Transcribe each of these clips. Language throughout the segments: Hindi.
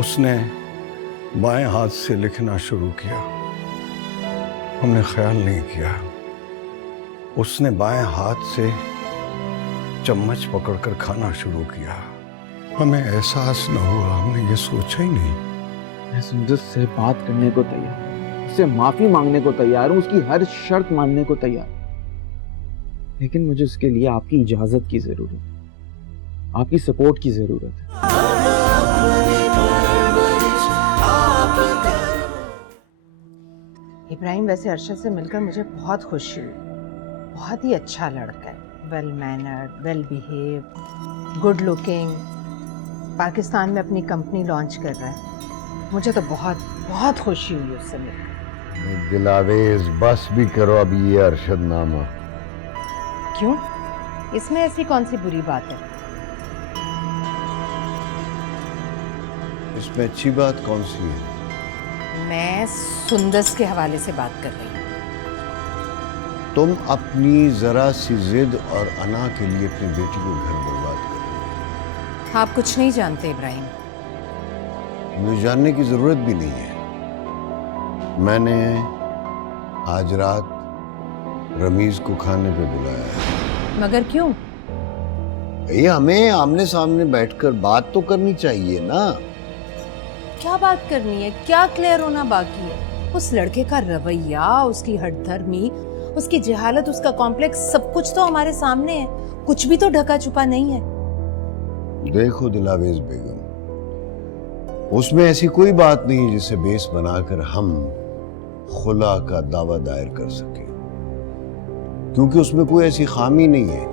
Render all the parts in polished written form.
उसने बाएं हाथ से लिखना शुरू किया। हमने ख्याल नहीं किया। उसने बाएं हाथ से चम्मच पकड़कर खाना शुरू किया। हमें एहसास न हुआ, हमने ये सोचा ही नहीं। मैं सुंदर से बात करने को तैयार, उससे माफी मांगने को तैयार हूँ, उसकी हर शर्त मानने को तैयार, लेकिन मुझे उसके लिए आपकी इजाजत की जरूरत है, आपकी सपोर्ट की जरूरत है। इब्राहिम, वैसे अरशद से मिलकर मुझे बहुत खुशी हुई। बहुत ही अच्छा लड़का है, well mannered, well behave, good looking, Pakistan में अपनी कंपनी लॉन्च कर रहा है। मुझे तो बहुत बहुत खुशी हुई उससे मिलकर। दिलावेज, बस भी करो अब ये अरशद नामा। क्यों? इसमें ऐसी कौन सी बुरी बात है? इसमें अच्छी बात कौन सी है? मैं सुंदस के हवाले से बात कर रही हूँ। तुम अपनी जरा सी जिद और अना के लिए अपनी बेटी को घर बर्बाद कर। आप कुछ नहीं जानते इब्राहिम। मुझे जानने की जरूरत भी नहीं है। मैंने आज रात रमीज को खाने पे बुलाया है। मगर क्यों? ये हमें आमने सामने बैठकर बात तो करनी चाहिए ना। क्या बात करनी है? क्या क्लियर होना बाकी है? उस लड़के का रवैया, उसकी हठधर्मी, उसकी जहालत, उसका कॉम्प्लेक्स, सब कुछ तो हमारे सामने है। कुछ भी तो ढका छुपा नहीं है। देखो दिलावेज बेगम, उसमें ऐसी कोई बात नहीं है जिसे बेस बनाकर हम खुला का दावा दायर कर सके, क्योंकि उसमें कोई ऐसी खामी नहीं है।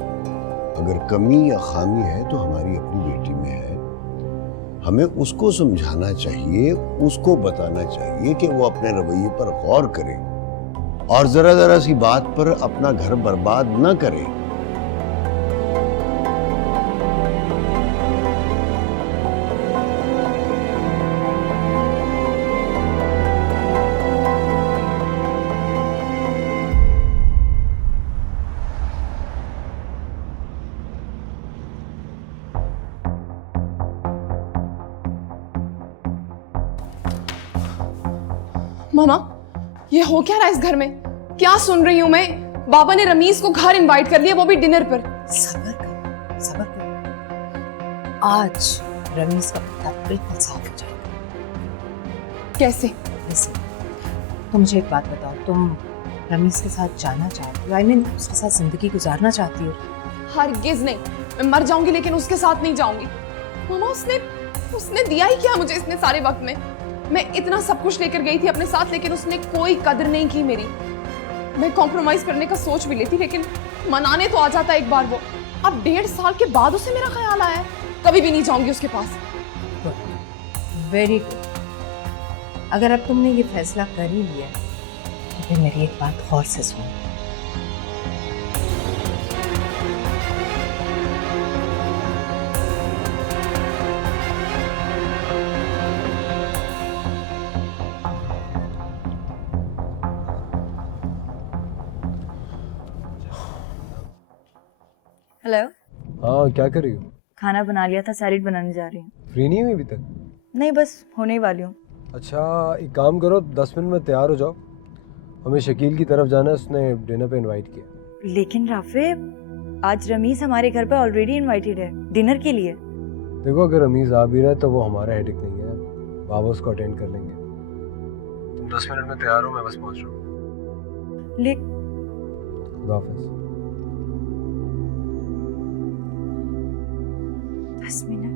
अगर कमी या खामी है तो हमारी अपनी बेटी में है। हमें उसको समझाना चाहिए, उसको बताना चाहिए कि वो अपने रवैये पर गौर करे और जरा जरा सी बात पर अपना घर बर्बाद न करे। मामा, ये हो क्या रहा है इस घर में? क्या सुन रही हूँ मैं? बाबा ने रमीज को घर इनवाइट कर लिया, वो भी डिनर पर। सब्र कर, सब्र कर। आज रमीज का पता बिल्कुल साफ हो जाएगा। कैसे? तो मुझे एक बात बताओ, तुम रमीज के साथ जाना चाहती हो? आई मीन उसके साथ जिंदगी गुजारना चाहती हो? हरगिज नहीं। मैं मर जाऊंगी लेकिन उसके साथ नहीं जाऊंगी। मामा, उसने दिया ही क्या मुझे इतने सारे वक्त में? मैं इतना सब कुछ लेकर गई थी अपने साथ, लेकिन उसने कोई कदर नहीं की मेरी। मैं कॉम्प्रोमाइज करने का सोच भी लेती, लेकिन मनाने तो आ जाता एक बार वो। अब 1.5 साल के बाद उसे मेरा ख्याल आया है। कभी भी नहीं जाऊंगी उसके पास। Very good. अगर अब तुमने ये फैसला कर ही लिया तो फिर मेरी एक बात गौर से सुनो। हेलो। हाँ, क्या कर रही हो? खाना बना लिया था, सैलेड बनाने जा रही हूँ। फ्री नहीं हुई अभी तक? नहीं, बस होने ही वाली हूँ। अच्छा, एक काम करो, 10 मिनट में तैयार हो जाओ। हमें शकील की तरफ जाना है, उसने डिनर पे इनवाइट किया। लेकिन राफे, आज रमीज हमारे घर पे ऑलरेडी इनवाइटेड है डिनर के लिए। देखो, अगर रमीज आ भी रहा है तो वो हमारा हेडेक नहीं है, बाबा उसको अटेंड कर लेंगे। तुम 10 मिनट में तैयार हो, मैं बस पहुंच रहा हूँ। खुदा हाफिज़। 10 मिनट?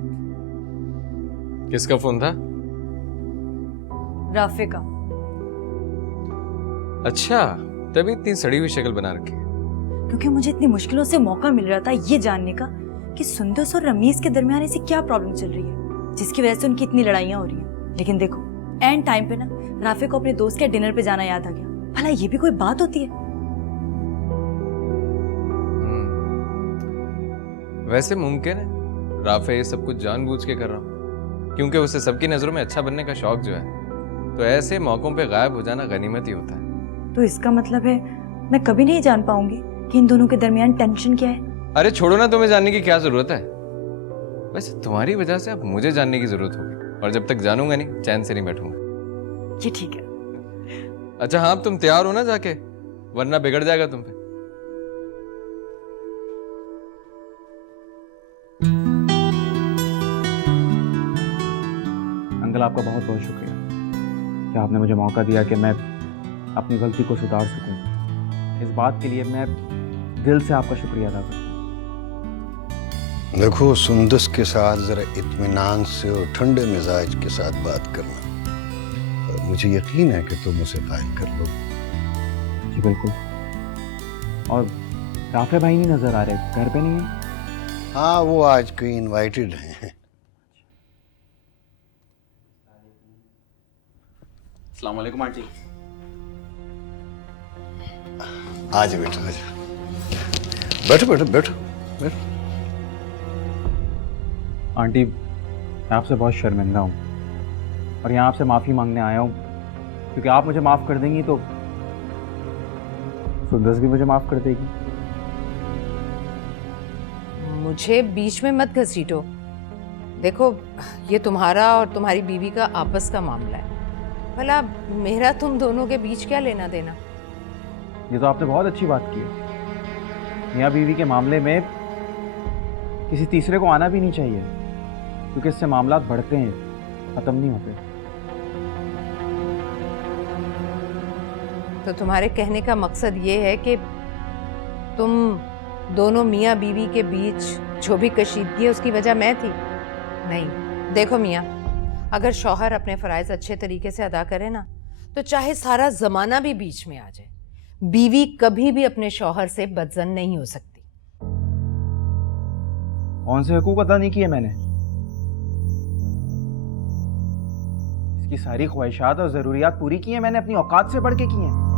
किसका फोन था? राफे का। अच्छा, तभी इतनी सड़ी हुई शक्ल बना रखी है। क्योंकि मुझे इतनी मुश्किलों से मौका मिल रहा था ये जानने का कि सुंदस और रमीज के दरमियान ऐसी क्या प्रॉब्लम चल रही है जिसकी वजह से उनकी इतनी लड़ाइयाँ हो रही हैं। लेकिन देखो, एंड टाइम पे ना राफे को अपने दोस्त के डिनर पे जाना याद आ गया। भला ये भी कोई बात होती है? वैसे मुमकिन है राफे ये सब कुछ जानबूझ के कर रहा हूँ, क्योंकि उसे सबकी नजरों में अच्छा बनने का शौक जो है, तो ऐसे मौकों पे गायब हो जाना गनीमत ही होता है। तो इसका मतलब है मैं कभी नहीं जान पाऊंगी कि इन दोनों के दरमियान टेंशन क्या है। अरे छोड़ो ना, तुम्हें जानने की क्या जरूरत है? वैसे तुम्हारी वजह से अब मुझे जानने की जरूरत होगी। और जब तक जानूंगा नहीं चैन से नहीं बैठूंगा। ये ठीक है। अच्छा हाँ, अब तुम तैयार हो ना जाके, वरना बिगड़ जाएगा तुम पे। अंकल आपका बहुत बहुत शुक्रिया कि आपने मुझे मौका दिया कि मैं अपनी गलती को सुधार सकूं। इस बात के लिए मैं दिल से आपका शुक्रिया अदा करता हूँ। देखो, सुंदस के साथ जरा इत्मीनान से और ठंडे मिजाज के साथ बात करना, और मुझे यकीन है कि तुम उसे कायल कर लो। जी बिल्कुल। और राफे भाई नहीं नजर आ रहे, घर पे नहीं है? हाँ, वो आज कहीं इनवाइटेड हैं। अस्सलाम वालेकुम आंटी। आज बेटा, आज बैठो बैठो बैठो बैठो। आंटी, मैं आपसे बहुत शर्मिंदा हूँ और यहाँ आपसे माफ़ी मांगने आया हूँ, क्योंकि आप मुझे माफ़ कर देंगी तो सुंदस भी मुझे माफ़ कर देगी। मुझे बीच में मत घसीटो। देखो, ये तुम्हारा और तुम्हारी बीवी का आपस का मामला है। भला मेरा तुम दोनों के बीच क्या लेना देना? ये तो आपने बहुत अच्छी बात की है। मियाँ बीवी के मामले में किसी तीसरे को आना भी नहीं चाहिए, क्योंकि इससे मामला बढ़ते हैं, खत्म नहीं होते। तो तुम्हारे कहने का मकसद ये है कि तुम दोनों मियाँ बीवी के बीच जो भी कशीदगी है उसकी वजह मैं थी? नहीं। देखो मियाँ, अगर शौहर अपने फ़राइज़ अच्छे तरीके से अदा करे ना, तो चाहे सारा ज़माना भी बीच में आ जाए, बीवी कभी भी अपने शौहर से बदज़न नहीं हो सकती। कौन से हकूक़ अदा नहीं किए मैंने? इसकी सारी ख्वाहिशात और ज़रूरियात पूरी की हैं मैंने, अपनी औकात से बढ़ के की हैं।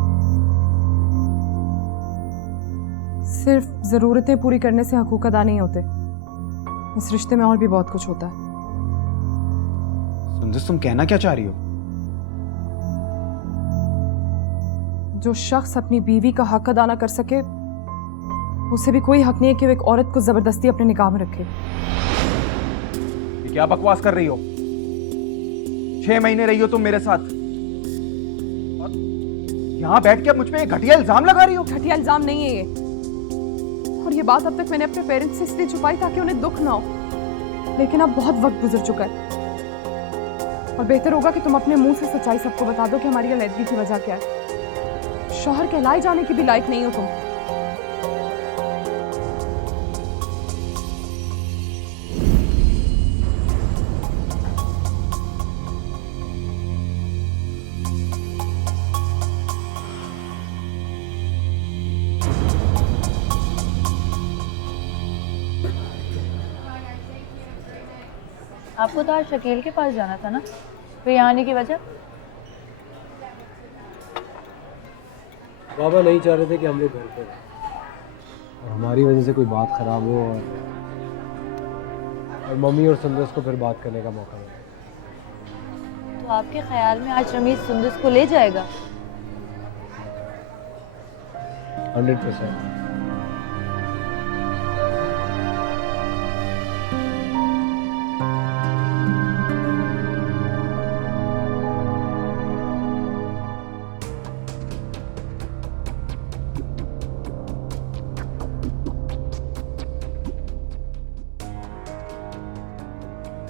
सिर्फ ज़रूरतें पूरी करने से हकूक़ अदा नहीं होते। इस रिश्ते में और भी बहुत कुछ होता है। सुंदस, तुम कहना क्या चाह रही हो? जो शख्स अपनी बीवी का हक अदा ना कर सके, उसे भी कोई हक नहीं है कि वो एक औरत को जबरदस्ती अपने निकाह में रखे। ये क्या बकवास कर रही हो? 6 महीने रही हो तुम मेरे साथ, और यहाँ बैठ के अब मुझ पे घटिया इल्जाम लगा रही हो। घटिया इल्जाम नहीं है ये, और ये बात अब तक मैंने अपने पेरेंट्स से इसलिए छुपाई ताकि उन्हें दुख ना हो। लेकिन अब बहुत वक्त गुजर चुका है, और बेहतर होगा कि तुम अपने मुंह से सच्चाई सबको बता दो कि हमारी अलहदगी की वजह क्या है। शौहर कहलाए जाने की भी लायक नहीं हो तुम। आपको तो आज शकील के पास जाना था ना, फिर यहाँ आने की वजह? बाबा नहीं चाह रहे थे कि हम लोग घर पर रहें, और हमारी वजह से कोई बात खराब हो, और मम्मी और सुंदस को फिर बात करने का मौका मिला। तो आपके ख्याल में आज रमीज सुंदस को ले जाएगा? 100%।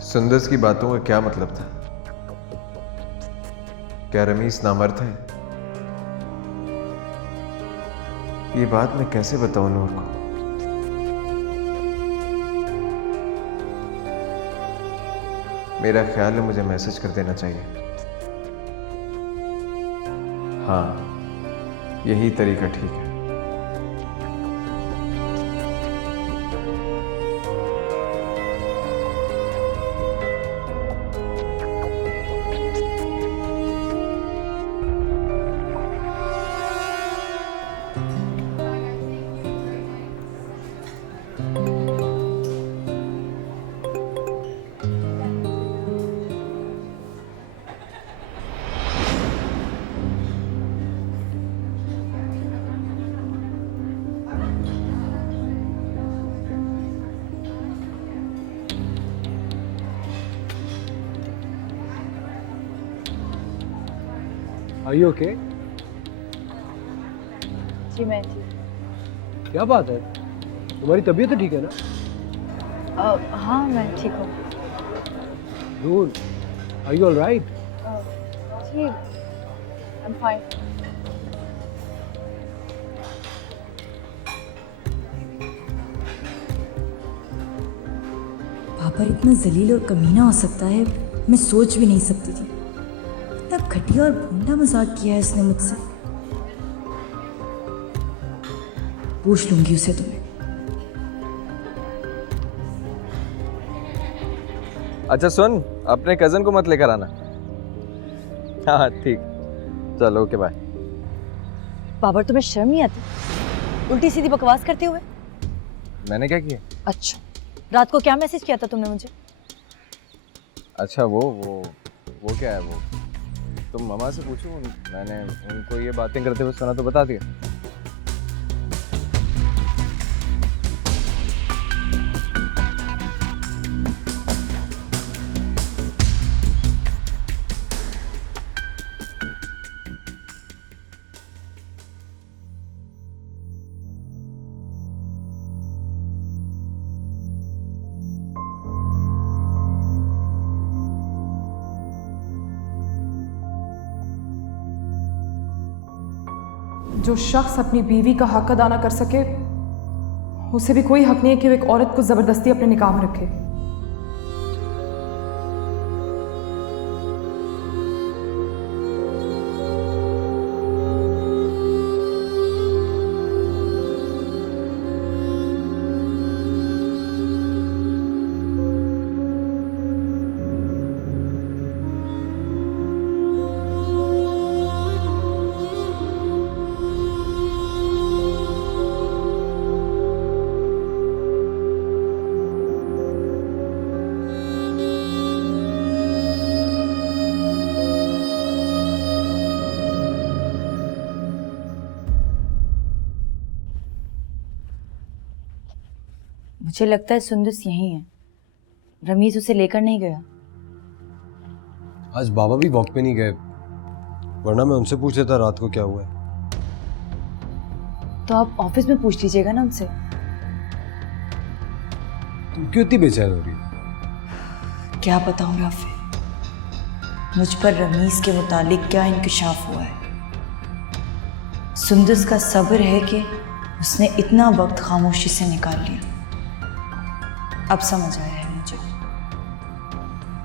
सुंदस की बातों का क्या मतलब था? क्या रमीज नामर्द है? ये बात मैं कैसे बताऊं नूर को? मेरा ख्याल है मुझे मैसेज कर देना चाहिए। हाँ, यही तरीका ठीक है। Are you okay? जी मैं ठीक। क्या बात है? तुम्हारी तबीयत तो ठीक है ना? हाँ मैं ठीक हूँ। नूर, are you all right? Ji, I'm fine. पापा इतना जलील और कमीना हो सकता है, मैं सोच भी नहीं सकती थी। इतना घटिया और भोंडा मजाक किया है इसने मुझसे। पूछ लूंगी उसे तुम्हें। अच्छा सुन, अपने कजन को मत लेकर आना। हाँ ठीक, चलो ओके बाय। बाबर तुम्हें शर्म नहीं आती उल्टी सीधी बकवास करते हुए? मैंने क्या किया? अच्छा, रात को क्या मैसेज किया था तुमने मुझे? अच्छा वो क्या है वो? तुम ममा से पूछो, मैंने उनको ये बातें करते हुए सुना तो बता दिया। जो शख्स अपनी बीवी का हक अदा ना कर सके, उसे भी कोई हक नहीं है कि वो एक औरत को जबरदस्ती अपने निकाह में रखे। मुझे लगता है सुंदस यहीं है। रमीज उसे लेकर नहीं गया। आज बाबा भी वॉक पे नहीं गए, वरना मैं उनसे पूछ लेता रात को क्या हुआ है। तो आप ऑफिस में पूछ लीजिएगा ना उनसे। तुम क्यों इतनी बेचैन हो रही हो? क्या बताऊं राफे, मुझ पर रमीज के मुतालिक क्या इंकशाफ हुआ है। सुंदस का सब्र है कि उसने इतना वक्त खामोशी से निकाल लिया। अब समझ आया है मुझे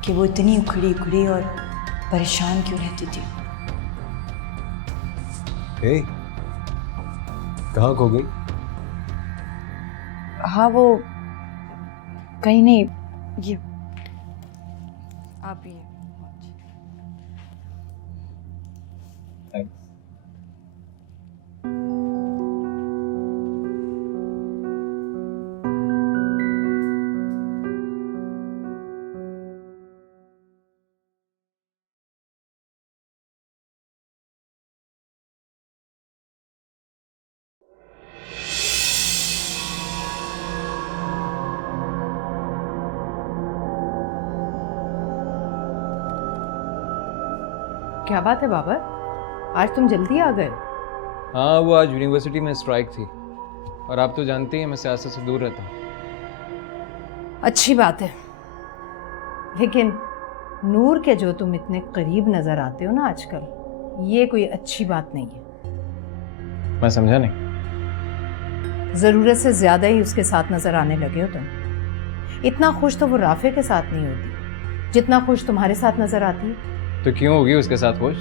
कि वो इतनी उखड़ी उखड़ी और परेशान क्यों रहती थी। हे, कहाँ खो गई? हाँ वो कहीं नहीं। ये आप ये क्या बात है बाबर, आज तुम जल्दी आ गए? हाँ वो आज यूनिवर्सिटी में स्ट्राइक थी, और आप तो जानते हैं मैं सियासत से दूर रहता हूँ। अच्छी बात है, लेकिन नूर के जो तुम इतने करीब नजर आते हो ना आजकल, ये कोई अच्छी बात नहीं है। मैं समझा नहीं। ज़रूरत से ज़्यादा ही उसके साथ नज़र आने लगे हो तुम। इतना खुश तो वो राफे के साथ नहीं होती जितना खुश तुम्हारे साथ नज़र आती है। तो क्यों होगी उसके साथ खुश?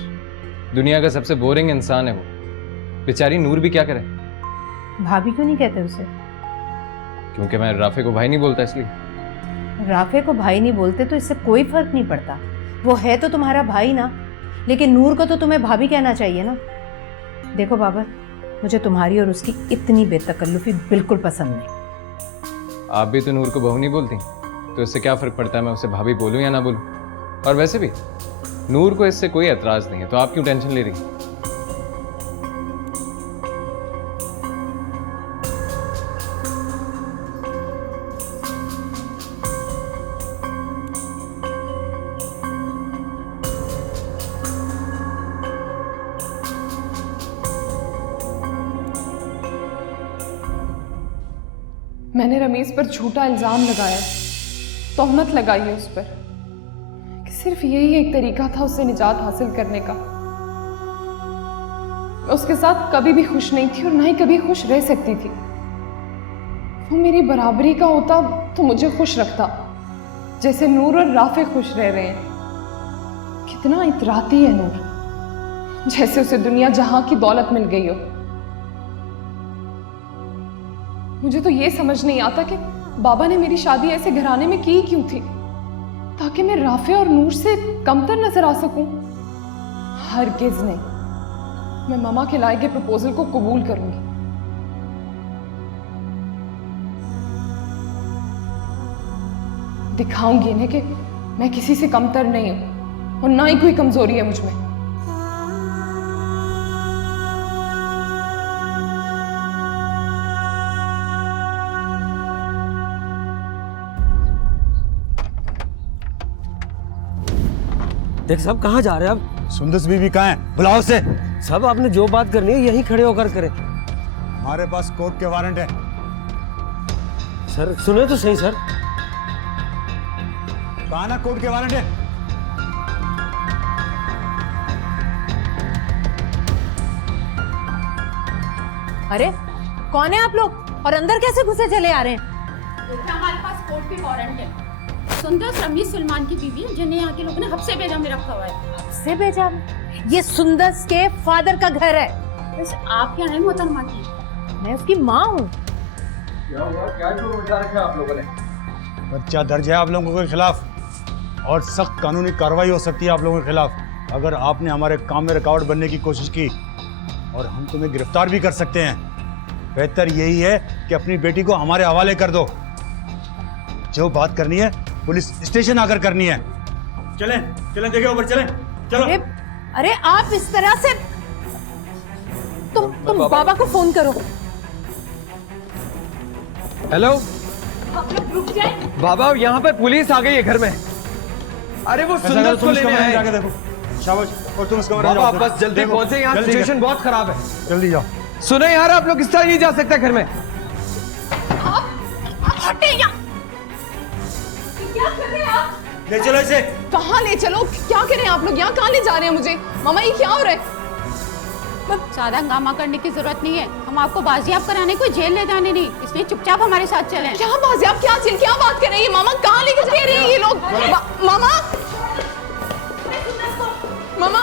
दुनिया का सबसे बोरिंग इंसान है वो। बेचारी नूर भी क्या करे। भाभी क्यों नहीं कहते उसे? क्योंकि मैं राफे को भाई नहीं बोलता इसलिए। राफे को भाई नहीं बोलते तो इससे कोई फर्क नहीं पड़ता। वो है तो तुम्हारा भाई ना, लेकिन नूर को तो तुम्हें भाभी कहना चाहिए ना। देखो बाबर, मुझे तुम्हारी और उसकी इतनी बेतकल्लुफी बिल्कुल पसंद नहीं। आप भी तो नूर को बहू नहीं बोलती, तो इससे क्या फर्क पड़ता है मैं उसे भाभी बोलूं या ना बोलूं? और वैसे भी नूर को इससे कोई एतराज नहीं है, तो आप क्यों टेंशन ले रही हैं? मैंने रमीज पर झूठा इल्जाम लगाया, तोहमत लगाई है उस पर कि सिर्फ यही एक तरीका था उससे निजात हासिल करने का। मैं उसके साथ कभी भी खुश नहीं थी और ना ही कभी खुश रह सकती थी। वो मेरी बराबरी का होता तो मुझे खुश रखता, जैसे नूर और राफे खुश रह रहे हैं। कितना इतराती है नूर, जैसे उसे दुनिया जहां की दौलत मिल गई हो। मुझे तो ये समझ नहीं आता कि बाबा ने मेरी शादी ऐसे घराने में की क्यों थी, ताकि मैं राफे और नूर से कमतर नजर आ सकूं। हरगिज नहीं, मैं मामा के लाए गए प्रपोजल को कबूल करूंगी। दिखाऊंगी इन्हें कि मैं किसी से कमतर नहीं हूं और ना ही कोई कमजोरी है मुझ में। देख साहब, कहाँ जा रहे हैं आप? सुंदस बीबी कहाँ है? बुलाओ उसे। साहब, आपने जो बात करनी है यहीं खड़े होकर करें। हमारे पास कोर्ट के वारंट है। सर सुने तो सही सर। कहा ना कोर्ट के वारंट है। अरे कौन है आप लोग और अंदर कैसे घुसे चले आ रहे हैं? हमारे पास कोर्ट के वारंट है। सुंदस रमीज सलमान की बीवी है, जिन्हें यहाँ के लोगों ने हफ्से बेजा में रखा हुआ है। हफ्से बेजा? ये सुंदस के फादर का घर है। बस आप क्या है मोहतरमा की? मैं उसकी माँ हूँ। क्या हुआ? क्या उठा रखा आप लोगों ने? पर्चा दर्ज है आप लोगों के खिलाफ और सख्त कानूनी कार्रवाई हो सकती है आप लोगों के खिलाफ अगर आपने हमारे काम में रुकावट बनने की कोशिश की, और हम तुम्हें गिरफ्तार भी कर सकते हैं। बेहतर यही है कि अपनी बेटी को हमारे हवाले कर दो। जो बात करनी है पुलिस स्टेशन आकर करनी है। चलें चलें, देखिए ऊपर चलें, चलो। अरे आप इस तरह से तुम बाबा को फोन करो। हेलो आप लोग रुक जाए। बाबा, यहाँ पर पुलिस आ गई है घर में। अरे वो सुंदर को लेने आए। जाके देखो। शाबाश। और तुम इसका बाबा बस जल्दी पहुंचे, यहाँ सिचुएशन बहुत खराब है। जल्दी जाओ। सुने यार, आप लोग इस तरह नहीं जा सकते घर में। आप हटे यहाँ। क्या कर रहे हैं आप? ले चलो इसे। कहाँ ले चलो? क्या करें आप लोग? यहाँ कहाँ ले जा रहे हैं मुझे? मामा ये क्या हो रहा है? ज्यादा हंगामा करने की जरूरत नहीं है। हम आपको बाजियाब कराने कोई जेल ले जाने नहीं, इसलिए चुपचाप हमारे साथ चलें। क्या बाजियाब? क्या जेल? क्या बात कर रही है मामा? कहाँ लेके जा रहे हैं ये लोग? मामा मामा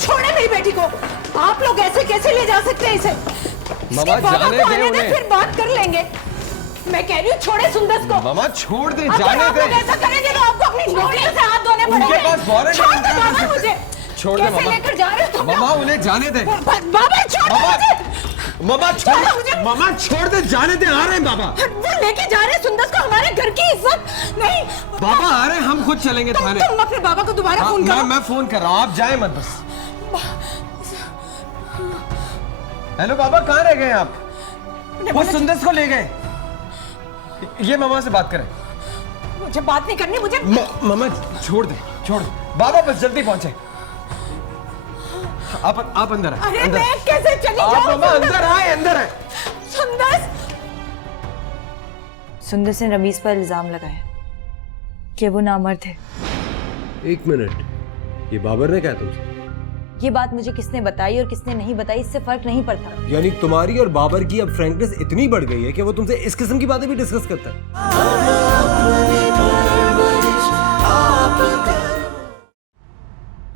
छोड़े मेरी बेटी को। आप लोग ऐसे कैसे ले जा सकते हैं इसे? मामा जाने दे उन्हें। फिर बात कर लेंगे। मैं कह रही हूँ छोड़े सुंदस को। मामा छोड़ दे, अगर जाने आप दे। लोग ऐसा करेंगे तो आपको अपनी नौकरियों से हाथ धोने उनके पड़ेंगे। पास वारंट है, छोड़ दो उनके बाबा पास- मुझे। छोड़ दे कैसे मामा। लेकर जा रहे हो तुम? मामा उन्हें जाने दे। बाबा छोड़ दो मामा। मुझे। मामा छोड़ो छोड़, मुझे। मामा छोड़ दे, जाने दे। आ रहे हैं बाबा। वो लेके जा रहे हैं सुंदस को, हमारे घर की इज्जत नहीं। बाबा आ रहे हैं, हम खुद चलेंगे थाने। तुम अपने बाबा को दोबारा फोन करो। मैं फोन कर रहा हूँ, आप जाए मत बस। हेलो बाबा, कहाँ रह गए आप? वो सुंदस को ले गए। ये मामा से बात करें। मुझे बात नहीं करनी। मुझे मामा छोड़ दे, छोड़ दे। बाबा बस जल्दी पहुंचे। आप अंदर आए। अरे मैं कैसे चली जाऊं? मामा अंदर आए, अंदर आए। सुंदस। सुंदस ने रमीज पर इल्जाम लगाया कि वो नामर्द है। एक मिनट, ये बाबर ने कहा तुमसे? ये बात मुझे किसने बताई और किसने नहीं बताई इससे फर्क नहीं पड़ता। यानी तुम्हारी और बाबर की अब फ्रैंकनेस इतनी बढ़ गई है कि वो तुमसे इस किस्म की बातें भी डिस्कस करता है।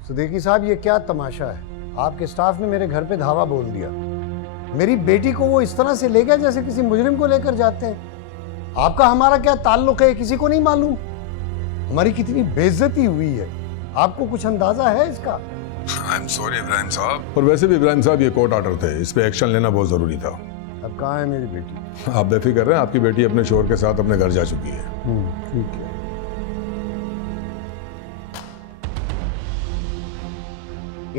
सुदेखी साहब, ये क्या तमाशा है? आपके स्टाफ ने मेरे घर पे धावा बोल दिया। मेरी बेटी को वो इस तरह से ले गया जैसे किसी मुजरिम को लेकर जाते हैं। आपका हमारा क्या ताल्लुक है किसी को नहीं मालूम। हमारी कितनी बेइज्जती हुई है, आपको कुछ अंदाजा है इसका? आई एम सॉरी इब्राहिम साहब। और वैसे भी इब्राहिम साहब ये कोर्ट ऑर्डर थे, इस पे एक्शन लेना बहुत जरूरी था। अब कहाँ है मेरी बेटी? आप बेफिक्र रहें, आपकी बेटी अपने शोहर के साथ अपने घर जा चुकी है। ठीक है।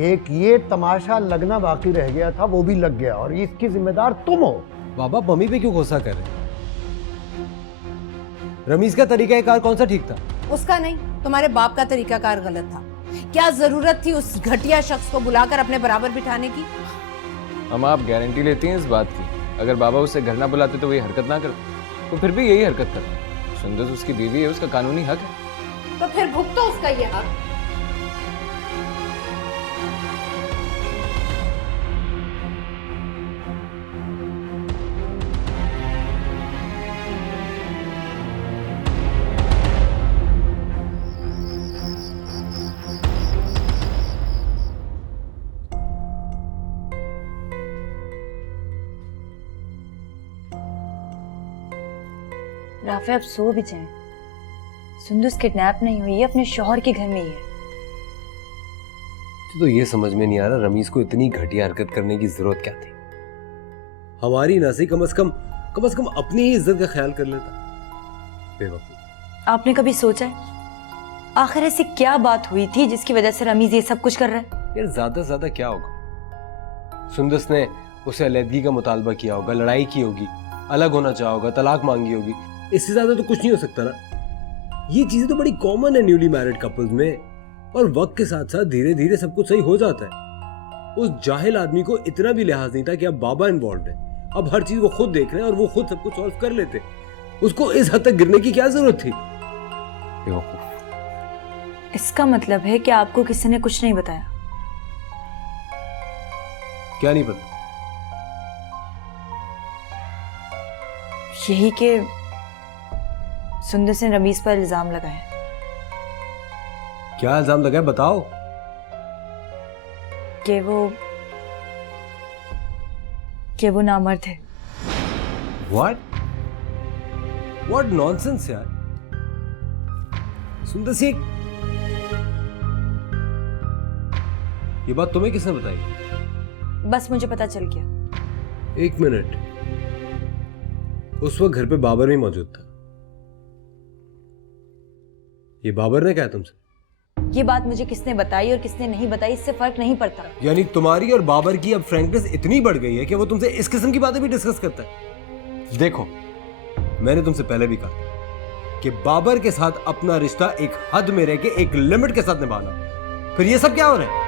एक ये तमाशा लगना बाकी रह गया था, वो भी लग गया और इसकी जिम्मेदार तुम हो। बाबा मम्मी पे क्यों गुस्सा कर रहे हैं? रमीज का तरीकाकार कौन सा ठीक था? उसका नहीं, तुम्हारे बाप का तरीकाकार गलत था। क्या जरूरत थी उस घटिया शख्स को बुलाकर अपने बराबर बिठाने की? हम आप गारंटी लेती हैं इस बात की, अगर बाबा उसे घर ना बुलाते तो वो ये हरकत ना करते, तो फिर भी यही हरकत करता। सुंदर उसकी बीवी है, उसका कानूनी हक है। तो फिर भुगतो उसका ये हक। राफे आप सो भी जाएं। सुंदस किडनैप नहीं हुई है, अपने शौहर के घर में ही है। तो ये समझ में नहीं आ रहा रमीज को इतनी घटिया हरकत करने की जरूरत क्या थी। हमारी ना सही कम से कम अपनी ही इज्जत का ख्याल कर लेता। बेवकूफ। आपने कभी सोचा है आखिर ऐसी क्या बात हुई थी जिसकी वजह से रमीज ये सब कुछ कर रहा है? यार ज्यादा से ज्यादा क्या होगा, सुंदस ने उसे अलहदगी का मुतालबा किया होगा, लड़ाई की होगी, अलग होना चाहा होगा, तलाक मांगी होगी, इससे ज्यादा तो कुछ नहीं हो सकता ना। ये चीजें तो बड़ी कॉमन है न्यूली मैरिड कपल्स में, और वक्त के साथ साथ धीरे धीरे सब कुछ सही हो जाता है। उस जाहिल आदमी को इतना भी लिहाज नहीं था कि अब बाबा इन्वॉल्व है, अब हर चीज वो खुद देख रहे हैं और वो खुद सब कुछ सॉल्व कर लेते। उसको इस हद तक गिरने की क्या जरूरत थी? इसका मतलब है कि आपको किसी ने कुछ नहीं बताया? क्या नहीं पता? यही कि सुंदस ने रमीज पर इल्जाम लगाया। क्या इल्जाम लगाया बताओ। कि वो नामर्द है। What nonsense यार। सुंदर सी, ये बात तुम्हें किसने बताई? बस मुझे पता चल गया। एक मिनट, उस वक्त घर पे बाबर भी मौजूद था। ये बाबर ने कहा तुमसे? ये बात मुझे किसने बताई और किसने नहीं बताई इससे फर्क नहीं पड़ता। यानी तुम्हारी और बाबर की अब फ्रैंकनेस इतनी बढ़ गई है कि वो तुमसे इस किस्म की बातें भी डिस्कस करता है। देखो, मैंने तुमसे पहले भी कहा कि बाबर के साथ अपना रिश्ता एक हद में रह के एक लिमिट के साथ निभाना। फिर ये सब क्या हो रहा है?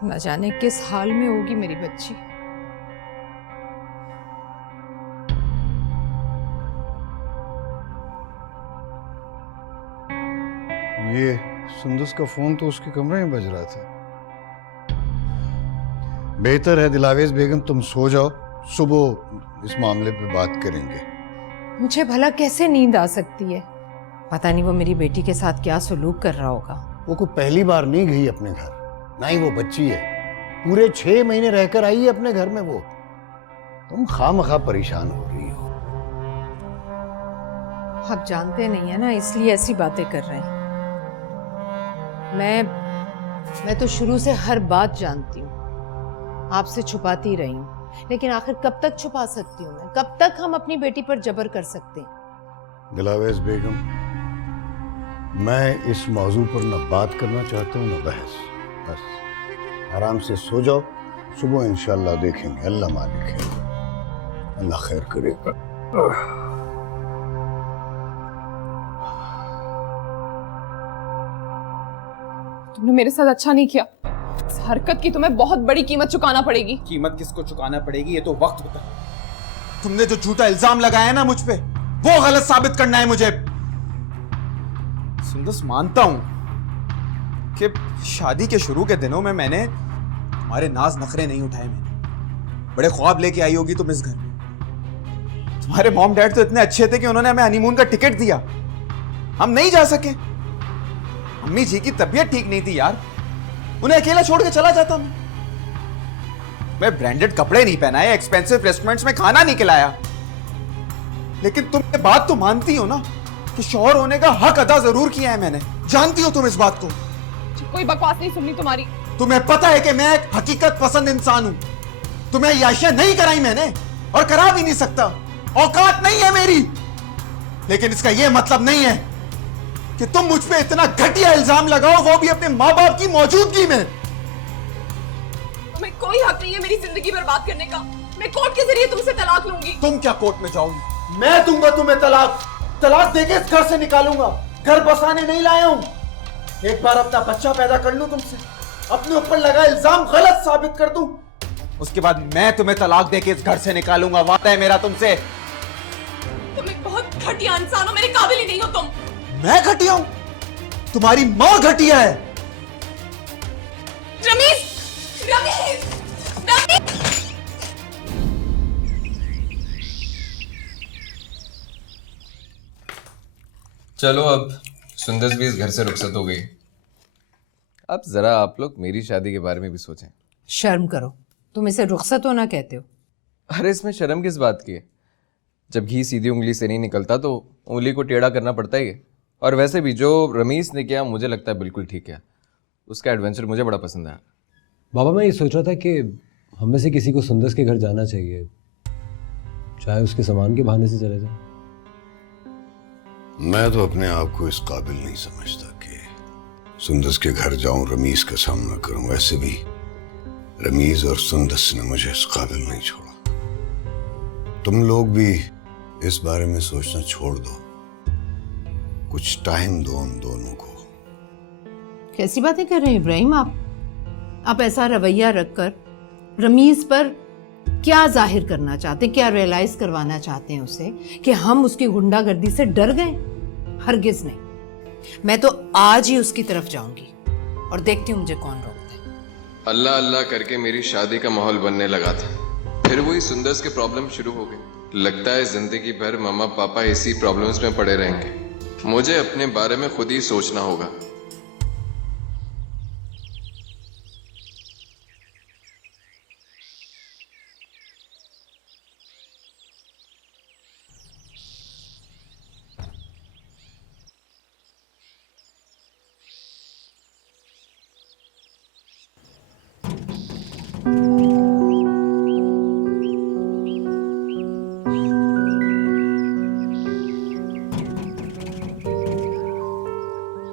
न जाने किस हाल में होगी मेरी बच्ची। ये सुंदस का फोन तो उसके कमरे में बज रहा था। बेहतर है दिलावेज बेगम तुम सो जाओ, सुबह इस मामले पे बात करेंगे। मुझे भला कैसे नींद आ सकती है? पता नहीं वो मेरी बेटी के साथ क्या सलूक कर रहा होगा। वो कोई पहली बार नहीं गई अपने घर, ना ही वो बच्ची है, पूरे 6 महीने रहकर आई है अपने घर में वो। तुम खामखा परेशान हो रही हो। आप जानते नहीं है ना, इसलिए ऐसी बातें कर रहे हैं। मैं तो शुरू से हर बात जानती हूँ, आपसे छुपाती रही हूँ, लेकिन आखिर कब तक छुपा सकती हूँ मैं? कब तक हम अपनी बेटी पर जबर कर सकते हैं? दिलावेज बेगम, मैं इस मौजू पर न बात करना चाहता हूँ न बहस। बस आराम से सो जाओ, सुबह इंशाल्लाह देखेंगे। अल्लाह मालिक है, अल्लाह खैर करेगा। तुमने मेरे साथ अच्छा नहीं किया। इस हरकत की तुम्हें बहुत बड़ी कीमत चुकाना पड़ेगी। कीमत किसको चुकाना पड़ेगी ये तो वक्त बता। तुमने जो झूठा इल्जाम लगाया ना मुझ पे, वो गलत साबित करना है मुझे। सुंदस, मानता हूं कि शादी के शुरू के दिनों में मैंने तुम्हारे नाज नखरे नहीं उठाए। मैंने बड़े ख्वाब लेके आई होगी तुम इस घर में। तुम्हारे मॉम डैड तो इतने अच्छे थे कि उन्होंने हमें हनीमून का टिकट दिया, हम नहीं जा सके। अम्मी जी की तबीयत ठीक नहीं थी यार, उन्हें अकेला छोड़ के चला जाता मैं ब्रांडेड कपड़े नहीं पहनाए, एक्सपेंसिव रेस्टोरेंट्स में खाना नहीं खिलाया। लेकिन तुम ये बात तो मानती हो ना कि शौहर होने का हक अदा जरूर किया है मैंने। जानती हो तुम इस बात को? कोई बकवास नहीं सुननी तुम्हारी। तुम्हें पता है कि मैं एक हकीकत पसंद इंसान हूं। तुम्हें याशियां नहीं कराई मैंने और करा भी नहीं सकता, औकात नहीं है मेरी। लेकिन इसका यह मतलब नहीं है कि तुम मुझ पे इतना घटिया इल्जाम लगाओ, वो भी अपने माँ बाप की मौजूदगी में। तुम्हें कोई हक नहीं है मेरी जिंदगी बर्बाद करने का। मैं कोर्ट के जरिए तुमसे तलाक लूंगी। तुम क्या कोर्ट में जाओगी? मैं दूंगा तुम्हें तलाक। तलाक देके इस घर से निकालूंगा। घर बसाने नहीं लाया हूं। एक बार अपना बच्चा पैदा कर लूं तुमसे, अपने ऊपर लगा इल्जाम गलत साबित कर दूं, उसके बाद मैं तुम्हें तलाक देके इस घर से निकालूंगा। वादा है मेरा तुमसे। तुम एक बहुत घटिया इंसान हो, मेरे काबिल ही नहीं हो तुम। मैं घटिया हूं? तुम्हारी मां घटिया है। रमीज, रमीज, रमीज। चलो अब सुंदर भी इस घर से रुखसत हो गई। अब जरा आप लोग मेरी शादी के बारे में भी सोचें। शर्म करो, तुम इसे रुखसत होना कहते हो? अरे इसमें शर्म किस बात की है? जब घी सीधी उंगली से नहीं निकलता तो उंगली को टेढ़ा करना पड़ता ही है। और वैसे भी जो रमीज ने किया मुझे लगता है बिल्कुल ठीक है। उसका एडवेंचर मुझे बड़ा पसंद आया। बाबा मैं ये सोच रहा था कि हम में से किसी को सुंदर के घर जाना चाहिए, चाहे उसके सामान के बहाने से चले जाए। मैं तो अपने आप को इस काबिल नहीं समझता कि सुंदस के घर जाऊं, रमीज का सामना करूं। वैसे भी रमीज और सुंदस ने मुझे इस काबिल नहीं छोड़ा। तुम लोग भी इस बारे में सोचना छोड़ दो, कुछ टाइम दो उन दोनों को। कैसी बातें कर रहे हैं इब्राहिम आप ऐसा रवैया रखकर रमीज पर क्या जाहिर करना चाहते हैं? क्या रियलाइज करवाना चाहते हैं उसे कि हम उसकी गुंडागर्दी से डर गए? हरगिज नहीं। मैं तो आज ही उसकी तरफ जाऊंगी और देखती हूँ मुझे कौन रोकता है। अल्लाह अल्लाह करके मेरी शादी का माहौल बनने लगा था, फिर वही सुंदर्स के प्रॉब्लम शुरू हो गए। लगता है जिंदगी भर मम्मा पापा इसी प्रॉब्लम्स में पड़े रहेंगे। मुझे अपने बारे में खुद ही सोचना होगा।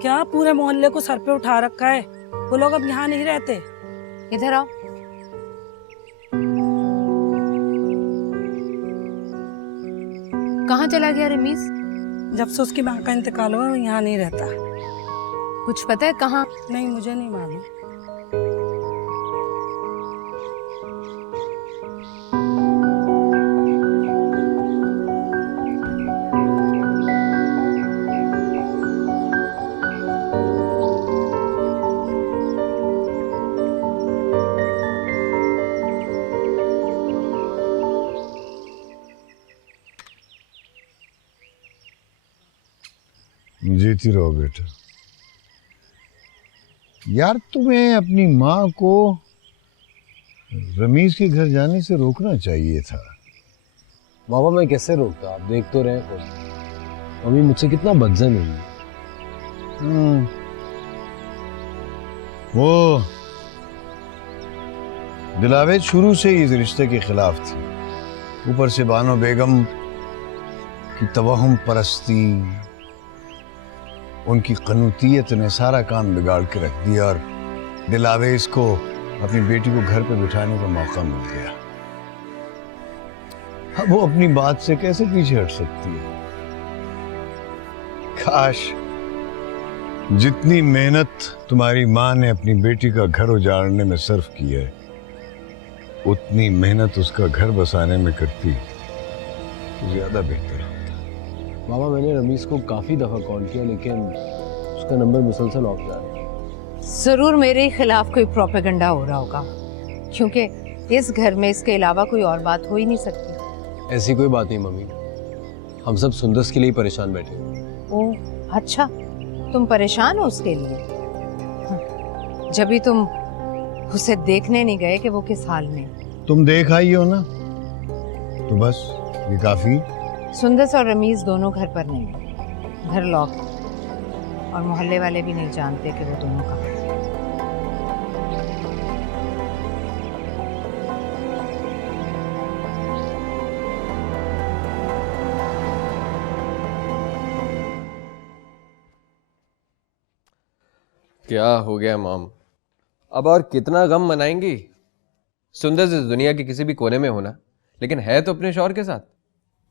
क्या पूरे मोहल्ले को सर पे उठा रखा है? वो लोग अब यहाँ नहीं रहते। इधर आओ। कहाँ चला गया रमीज? जब से उसकी माँ का इंतकाल हुआ वो यहाँ नहीं रहता। कुछ पता है कहाँ? नहीं, मुझे नहीं मालूम। जीती रहो बेटा। यार तुम्हें अपनी माँ को रमीज के घर जाने से रोकना चाहिए था। बाबा मैं कैसे रोकता? आप देख तो रहे हो मम्मी मुझसे कितना बदजन हुई। वो दिलावेद शुरू से ही इस रिश्ते के खिलाफ थी। ऊपर से बानो बेगम की तवहम परस्ती, उनकी कनूतियत ने सारा काम बिगाड़ के रख दिया और दिलावेज को अपनी बेटी को घर पे बिठाने का मौका मिल गया। अब वो अपनी बात से कैसे पीछे हट सकती है? काश जितनी मेहनत तुम्हारी माँ ने अपनी बेटी का घर उजाड़ने में सर्फ की है, उतनी मेहनत उसका घर बसाने में करती तो ज्यादा बेहतर होता। बाबा मैंने रमीज को काफी दफा कॉल किया लेकिन उसका नंबर मुसलसल ऑफ जा रहा है। जरूर मेरे खिलाफ कोई प्रोपेगेंडा हो रहा होगा, क्योंकि इस घर में इसके अलावा कोई और बात हो ही नहीं सकती। ऐसी कोई बात नहीं मम्मी, हम सब सुंदर के लिए परेशान बैठे। ओह अच्छा, तुम परेशान हो उसके लिए? जब भी तुम उसे देखने नहीं गए कि वो किस हाल में। तुम देख आई हो ना, तो बस ये काफी। सुंदस और रमीज दोनों घर पर नहीं है, घर लॉक है और मोहल्ले वाले भी नहीं जानते कि वो दोनों कहाँ हैं। क्या हो गया मॉम? अब और कितना गम मनाएंगी? सुंदर इस दुनिया के किसी भी कोने में होना, लेकिन है तो अपने शौहर के साथ।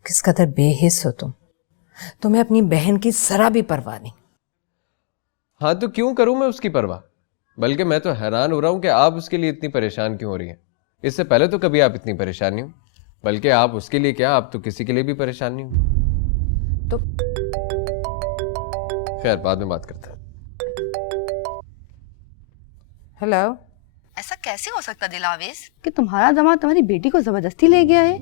किस कदर बेहिस हो तुम। तुम्हें अपनी बहन की जरा भी परवाह नहीं। हाँ तो क्यों करूं मैं उसकी परवाह? बल्कि मैं तो हैरान हो रहा हूं कि आप उसके लिए इतनी परेशान क्यों हो रही हैं। इससे पहले तो कभी आप इतनी परेशान नहीं हो, बल्कि आप उसके लिए क्या, आप तो किसी के लिए भी परेशान नहीं हो। तो खैर, बाद में बात करते हैं। हेलो। ऐसा कैसे हो सकता दिलावेश कि तुम्हारा दामाद तुम्हारी बेटी को जबरदस्ती ले गया है?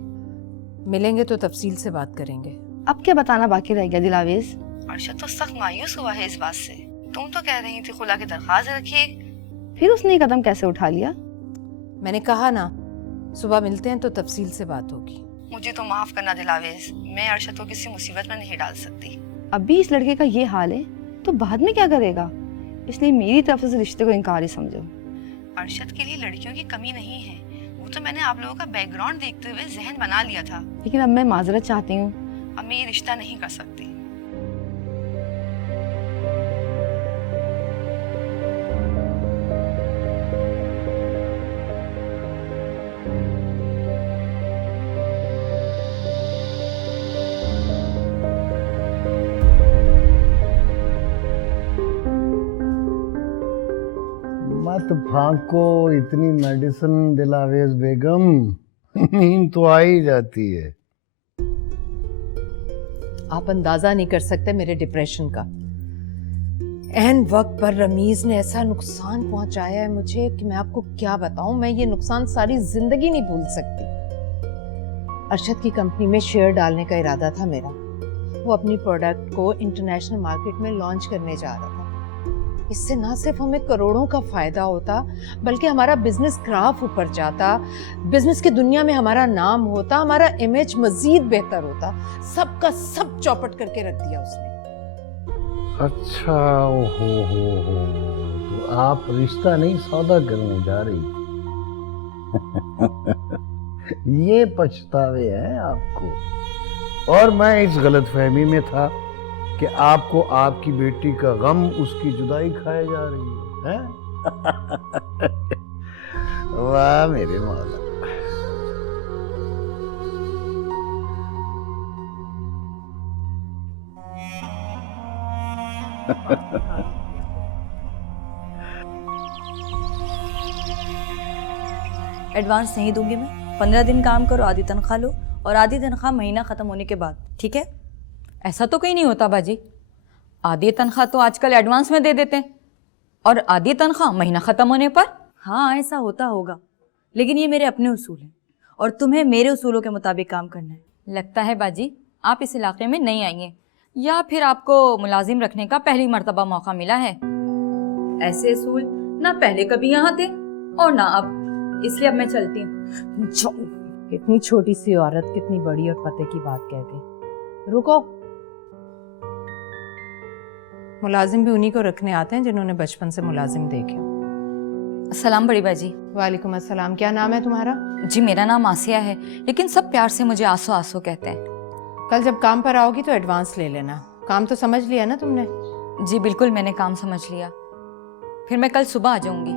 मिलेंगे तो तफसील से बात करेंगे। अब क्या बताना बाकी रह गया दिलावेश? अर्शद तो सख्त मायूस हुआ है इस बात से। तुम तो कह रही थी खुला की दरख्वास्त रखिए, फिर उसने ये कदम कैसे उठा लिया? मैंने कहा ना, सुबह मिलते हैं तो तफसील से बात होगी। मुझे तो माफ करना दिलावेश, मैं अर्शद को किसी मुसीबत में नहीं डाल सकती। अभी इस लड़के का ये हाल है तो बाद में क्या करेगा? इसलिए मेरी तरफ से रिश्ते को इनकार ही समझो। अर्शद के लिए लड़कियों की कमी नहीं है, वो तो मैंने आप लोगों का बैकग्राउंड देखते हुए जहन बना लिया था। लेकिन अब मैं माजरत चाहती हूँ, अब मैं ये रिश्ता नहीं कर सकती। मत फांको इतनी मेडिसिन दिलावेज बेगम, नींद तो आ ही जाती है। आप अंदाजा नहीं कर सकते मेरे डिप्रेशन का। एन वक्त पर रमीज ने ऐसा नुकसान पहुंचाया है मुझे कि मैं आपको क्या बताऊं। मैं ये नुकसान सारी जिंदगी नहीं भूल सकती। अरशद की कंपनी में शेयर डालने का इरादा था मेरा। वो अपनी प्रोडक्ट को इंटरनेशनल मार्केट में लॉन्च करने जा रहा था। इससे ना सिर्फ हमें करोड़ों का फायदा होता, बल्कि हमारा बिजनेस ग्राफ ऊपर जाता, बिजनेस की दुनिया में हमारा नाम होता, हमारा इमेज मजीद बेहतर होता। सबका सब चौपट करके रख दिया उसने। अच्छा, हो तो आप रिश्ता नहीं सौदा करने जा रही थी। ये पछतावे हैं आपको। और मैं इस गलतफहमी में था कि आपको आपकी बेटी का गम उसकी जुदाई खाए जा रही है, हैं? वाह मेरे मौला। एडवांस नहीं दूंगी मैं। 15 दिन काम करो, आधी तनख्वाह लो, और आधी तनख्वाह महीना खत्म होने के बाद, ठीक है? ऐसा तो कहीं नहीं होता बाजी। आधी तनख्वाह तो आजकल एडवांस में दे देते हैं, और आधी तनख्वाह महीना खत्म होने पर। हाँ, ऐसा होता होगा, लेकिन ये मेरे अपने उसूल हैं और तुम्हें मेरे उसूलों के मुताबिक काम करना है। लगता है बाजी आप इस इलाके में नहीं आई हैं, या फिर आपको मुलाजिम रखने का पहली मर्तबा मौका मिला है। ऐसे उसूल ना पहले कभी यहाँ थे और ना अब, इसलिए अब मैं चलती हूँ। इतनी छोटी सी औरत कितनी बड़ी और पते की बात कह गई। रुको, मुलाजिम भी उन्हीं को रखने आते हैं जिन्होंने बचपन से मुलाजिम देखे। सलाम बड़ी बाजी। वालेकुम अस्सलाम। क्या नाम है तुम्हारा? जी मेरा नाम आसिया है, लेकिन सब प्यार से मुझे आसो आसो कहते हैं। कल जब काम पर आओगी तो एडवांस ले लेना। काम तो समझ लिया ना तुमने? जी बिल्कुल, मैंने काम समझ लिया। फिर मैं कल सुबह आ जाऊंगी।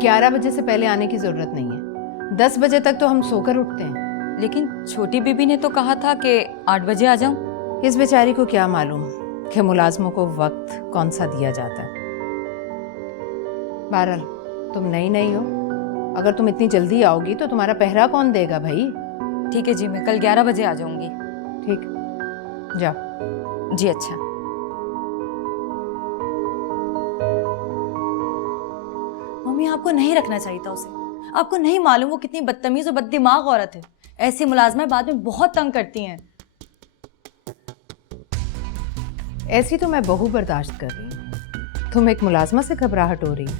11 बजे से पहले आने की जरूरत नहीं है। 10 बजे तक तो हम सोकर उठते हैं। लेकिन छोटी बीबी ने तो कहा था कि 8 बजे आ जाऊं। इस बेचारी को क्या मालूम कि मुलाजमों को वक्त कौन सा दिया जाता है। बहरहाल तुम नई हो, अगर तुम इतनी जल्दी आओगी तो तुम्हारा पहरा कौन देगा भाई? ठीक है जी, मैं कल 11 बजे आ जाऊंगी। ठीक, जाओ। जी अच्छा। मम्मी, आपको नहीं रखना चाहिए था उसे। आपको नहीं मालूम वो कितनी बदतमीज और बददिमाग औरत है। ऐसी मुलाजमें बाद में बहुत तंग करती हैं। ऐसी तो मैं बहू बर्दाश्त कर रही हूँ, तुम एक मुलाजमा से घबराहट हो रही है।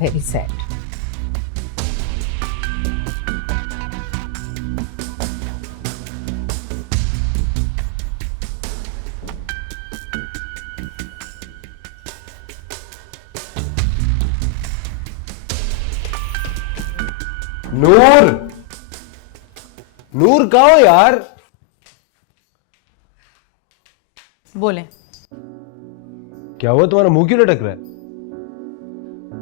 Very sad. नूर, नूर कहाँ हो यार? बोले। क्या हुआ, तुम्हारा मुंह क्यों लटक रहा है?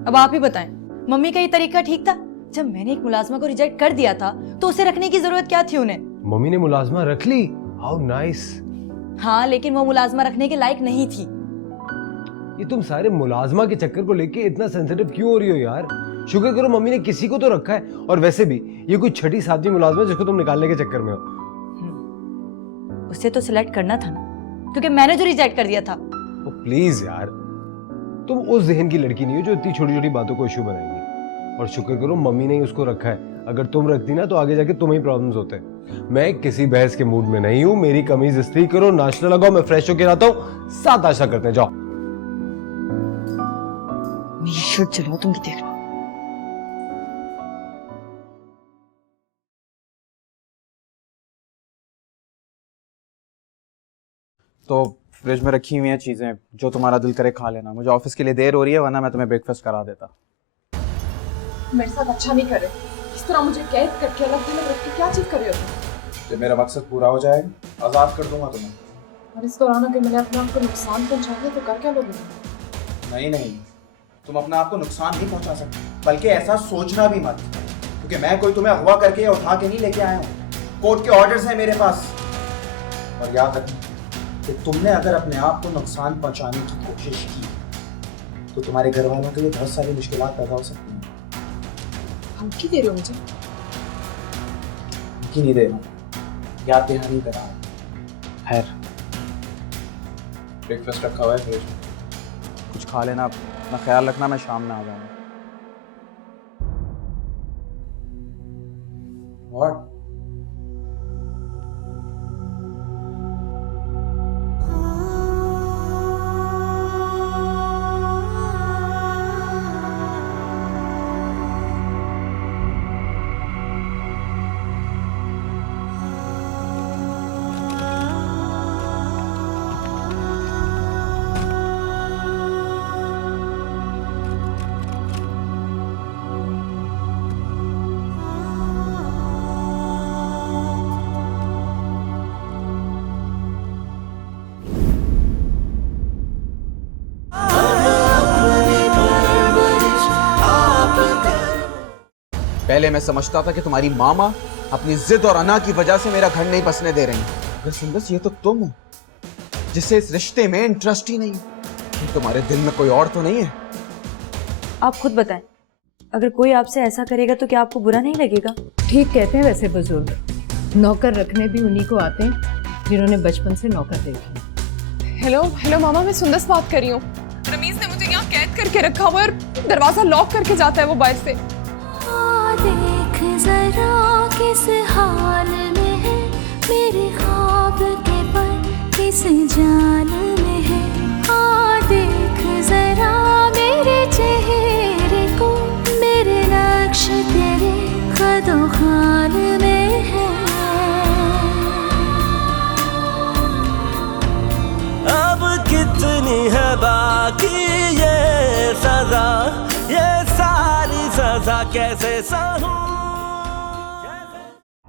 अब आप ही बताएं, मम्मी का ये तरीका ठीक था? जब मैंने एक मुलाजमा को रिजेक्ट कर दिया था तो उसे रखने की जरूरत क्या थी उन्हें? मम्मी ने मुलाजमा रख ली। How nice. हाँ, लेकिन वो मुलाजमा रखने के लायक नहीं थी। ये तुम सारे मुलाजमा के चक्कर को लेके इतना सेंसिटिव क्यों हो रही हो यार? शुक्र करो मम्मी ने किसी को तो रखा है। और वैसे भी ये कोई छठी सातवीं मुलाजमा जिसको तुम निकालने के चक्कर में हो। उसे तो सिलेक्ट करना था ना, क्योंकि मैंने जो रिजेक्ट कर दिया था। प्लीज यार, तुम उस जहन की लड़की नहीं हो जो इतनी छोटी छोटी बातों को इश्यू बनाएगी। और शुक्र करो मम्मी ने ही उसको रखा है, अगर तुम रखती ना तो आगे जाके तुम्हें प्रॉब्लम्स होते। मैं किसी बहस के मूड में नहीं हूं। मेरी कमीज इस्त्री करो, नाश्ता लगाओ, मैं फ्रेश होकर आता हूं, साथ नाश्ता करते हैं, जाओ। मेरी शर्ट चलाओ, तुम देख लो। तो फ्रिज में रखी हुई हैं चीज़ें, जो तुम्हारा दिल करे खा लेना। मुझे ऑफिस के लिए देर हो रही है, वरना मैं तुम्हें ब्रेकफास्ट करा देता। मेरे साथ अच्छा नहीं कर रहे। इस तरह मुझे कैद करके अलग थलग रख के क्या चीज कर रहे हो? जब मेरा मकसद पूरा हो जाएगा आज़ाद कर दूंगा तुम्हें। और इस दौरान अगर मैंने अपने आप को नुकसान पहुंचा दिया तो कर क्या लोगे? नहीं नहीं, तुम अपने आप को नुकसान नहीं पहुंचा सकते, बल्कि ऐसा सोचना भी मत, क्योंकि मैं कोई तुम्हें अगवा करके या उठा के नहीं लेके आया हूँ। कोर्ट के ऑर्डर्स हैं मेरे पास। और याद रखना कि तुमने अगर अपने आप को नुकसान पहुंचाने की कोशिश की तो तुम्हारे घर वालों के लिए बहुत सारी मुश्किलात पैदा हो सकती हैं। धमकी दे रहे हो मुझे? धमकी नहीं दे रहा, याद दहानी कर रहा हूँ। खैर, ब्रेकफास्ट रखा हुआ है फ्रिज में, कुछ खा लेना। अपना ख्याल रखना, मैं शाम में आ जाऊंगा। What? पहले मैं समझता था कि तुम्हारी मामा अपनी जिद और अना की वजह से मेरा घर नहीं बसने दे रही हैं। अगर सुंदस ये तो तुम हो जिससे इस रिश्ते में इंटरेस्ट ही नहीं। तुम्हारे दिल में कोई और तो नहीं है? आप खुद बताएं, अगर कोई आपसे ऐसा करेगा तो क्या आपको बुरा नहीं लगेगा? ठीक कहते हैं वैसे बुजुर्ग, नौकर रखने भी उन्हीं को आते हैं जिन्होंने बचपन से नौकर देखे। हेलो हेलो मामा, मैं सुंदस बात कर रही हूँ। रमीज ने मुझे यहाँ कैद करके रखा हुआ है और दरवाजा लॉक करके जाता है वो बाहर से। देख जरा किस हाल में है मेरे ख्वाब के पर किस जान